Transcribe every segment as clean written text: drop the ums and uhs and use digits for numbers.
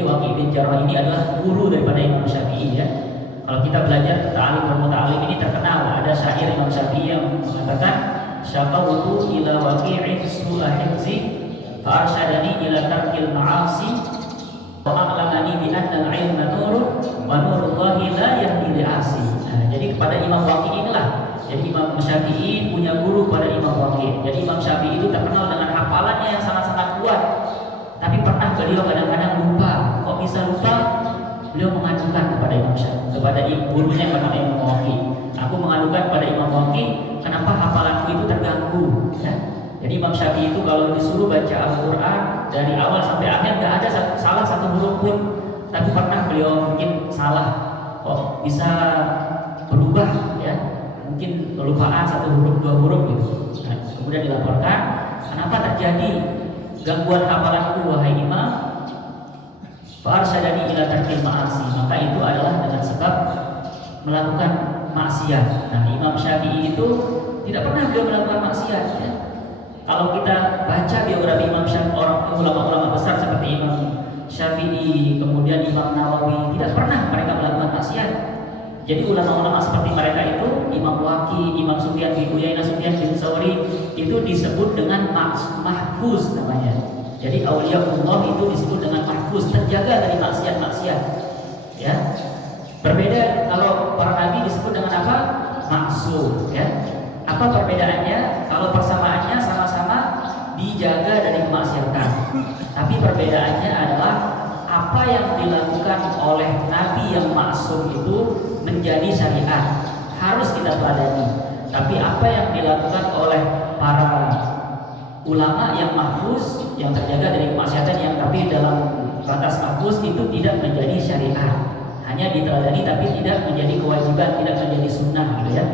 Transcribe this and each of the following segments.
Jadi Waqi' bin Jarrah ini adalah guru daripada Imam Syafi'i ya. Kalau kita belajar ta'alim dan muta'alim ini terkenal, ada syair Imam Syafi'i yang mengatakan syaqawtu ila waqi'in su'la hifzi fa arsyadani ila tarkil ma'asi wa a'lamani bi anna al-'ilma nurun wa nurullahi la yahdi li'asi. Nah, jadi kepada Imam Waqi' inilah, jadi Imam Syafi'i punya guru pada Imam Waqi'. Jadi Imam Syafi'i itu terkenal dengan hafalannya yang sangat-sangat kuat. Tapi pernah beliau kadang-kadang lupa. Kok bisa lupa? Beliau mengadukan kepada Imam Syafi'i, kepada gurunya bernama Imam Waqi'. Aku mengadukan kepada Imam Waqi', kenapa hafalanku itu terganggu? Ya? Jadi Imam Syafi'i itu kalau disuruh baca Al-Quran dari awal sampai akhir tidak ada salah satu huruf pun. Tapi pernah beliau mungkin salah, kok bisa berubah ya? Mungkin kelupaan satu huruf, dua huruf gitu. Nah, kemudian dilaporkan, kenapa terjadi gangguan hafalanku wahai Imam? Fa'arsyadani ila tarkil ma'asi. Maka itu adalah dengan sebab melakukan maksiat. Nah, Imam Syafi'i itu tidak pernah beliau melakukan maksiat ya. Kalau kita baca biografi Imam Syafi'i, orang ulama-ulama besar seperti Imam Syafi'i, kemudian Imam Nawawi, tidak pernah mereka melakukan maksiat. Jadi ulama-ulama seperti mereka itu, Imam Waqi', Imam Sufyan bin Uyainah, Sufyan bin Tsauri, itu disebut dengan mahfuz namanya. Jadi auliyaullah itu disebut dengan mahfuz, terjaga dari maksiat-maksiat. Ya. Berbeda kalau para nabi disebut dengan apa? Maksum, ya. Apa perbedaannya? Kalau persamaannya sama-sama dijaga dari kemaksiatan. Tapi perbedaannya adalah apa yang dilakukan oleh nabi yang maksum itu menjadi syariat, harus kita teladani. Tapi apa yang dilakukan oleh para ulama yang mahfuz, yang terjaga dari kemaksiatan, yang tapi dalam batas mahfuz itu tidak menjadi syariat, hanya diteladani tapi tidak menjadi kewajiban, tidak menjadi sunnah gitu ya.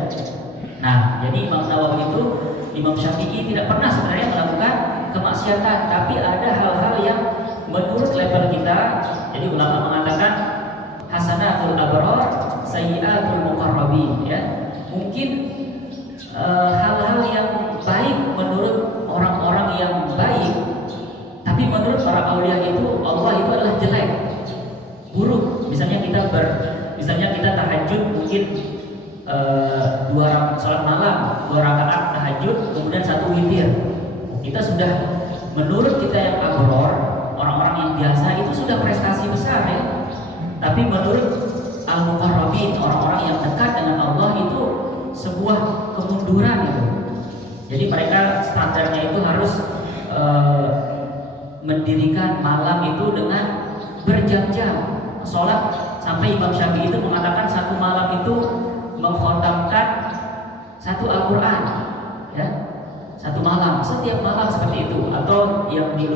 Nah, jadi Imam Nawawi itu, Imam Syafi'i tidak pernah sebenarnya melakukan kemaksiatan, tapi ada hal-hal yang menurut level kita. Jadi ulama mengatakan hasanatul abrar sayyiatul muqarrabin ya. Mungkin hal-hal yang baik menurut orang-orang yang baik, tapi menurut para aulia itu Allah itu adalah jelek, buruk. Misalnya kita tahajud mungkin 2 sholat malam, 2 rakaat tahajud, kemudian 1 witir. Kita sudah, menurut kita yang abror, orang-orang yang biasa itu sudah prestasi besar ya. Tapi menurut al-muqarrabin, orang-orang yang dekat dengan Allah itu sebuah kemunduran itu. Jadi mereka standarnya itu harus mendirikan malam itu dengan berjam-jam sholat, sampai Imam Syafi'i itu mengatakan 1 malam itu mengkhatamkan 1 Al-Quran ya, 1 malam, setiap malam seperti itu. Atau yang di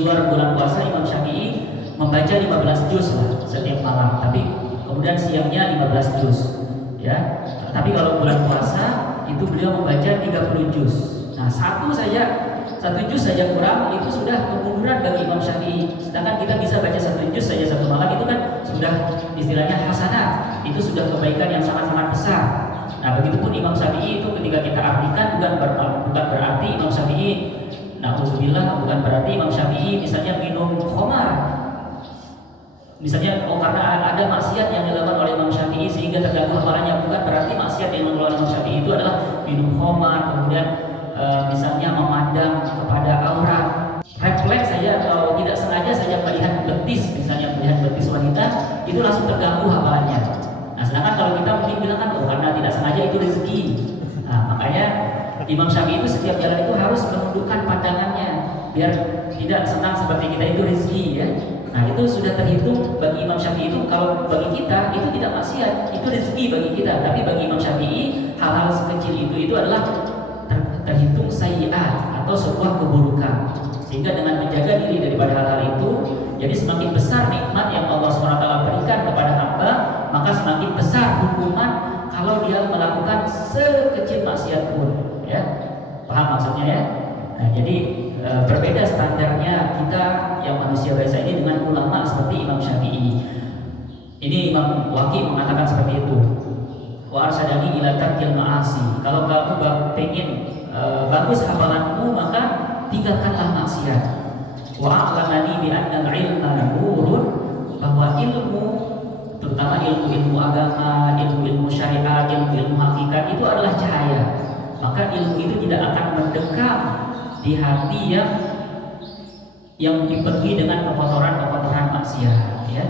luar bulan puasa, Imam Syafi'i membaca 15 juz lah setiap malam, tapi kemudian siangnya 15 juz ya. Tapi kalau bulan puasa itu beliau membaca 30 juz. Nah, 1 juz saja kurang, itu sudah kemunduran bagi Imam Syafi'i. Sedangkan kita bisa baca 1 juz saja 1 malam, itu kan sudah istilahnya hasanat, itu sudah kebaikan yang sangat-sangat besar. Nah, begitupun Imam Syafi'i itu ketika kita artikan bukan berarti Imam Syafi'i, na'udzubillah, bukan berarti Imam Syafi'i misalnya minum khamar. Misalnya, karena ada maksiat yang dilakukan oleh Imam Syafi'i sehingga terganggu hafalannya, bukan berarti maksiat yang dilakukan oleh Imam Syafi'i itu adalah minum khamar, kemudian misalnya memandang kepada aurat, refleks saja atau tidak sengaja saja melihat betis, misalnya melihat betis wanita, itu langsung terganggu hafalannya. Nah, sedangkan kalau kita mungkin bilang kan, karena tidak sengaja itu rezeki. Nah, makanya Imam Syafi'i itu setiap jalan itu harus menundukkan pandangannya biar tidak senang seperti kita itu rezeki ya. Nah, itu sudah terhitung bagi Imam Syafi'i itu. Kalau bagi kita itu tidak maksiat, itu rezeki bagi kita. Tapi bagi Imam Syafi'i hal-hal sekecil itu adalah terhitung sayyi'at atau sebuah keburukan. Sehingga dengan menjaga diri daripada hal-hal itu, jadi semakin besar nikmat yang Allah SWT berikan kepada hamba, maka semakin besar hukuman kalau dia melakukan sekecil maksiat pun ya. Paham maksudnya ya? Nah, jadi berbeda standarnya kita yang manusia biasa ini dengan ulama seperti Imam Syafi'i. Ini Imam Waqi' mengatakan seperti itu. Wa arsyadani ila tarkil ma'asi. Kalau kamu pengen bagus hafalanmu, maka tinggalkanlah maksiat. wa a'lamani bi anna al-ilma nurun, bahwa ilmu, terutama ilmu-ilmu agama, ilmu-ilmu syariat, ilmu-ilmu hakikat itu adalah cahaya. Maka ilmu itu tidak akan mendekam di hati yang dipenuhi dengan kekotoran-kekotoran maksiat, ya.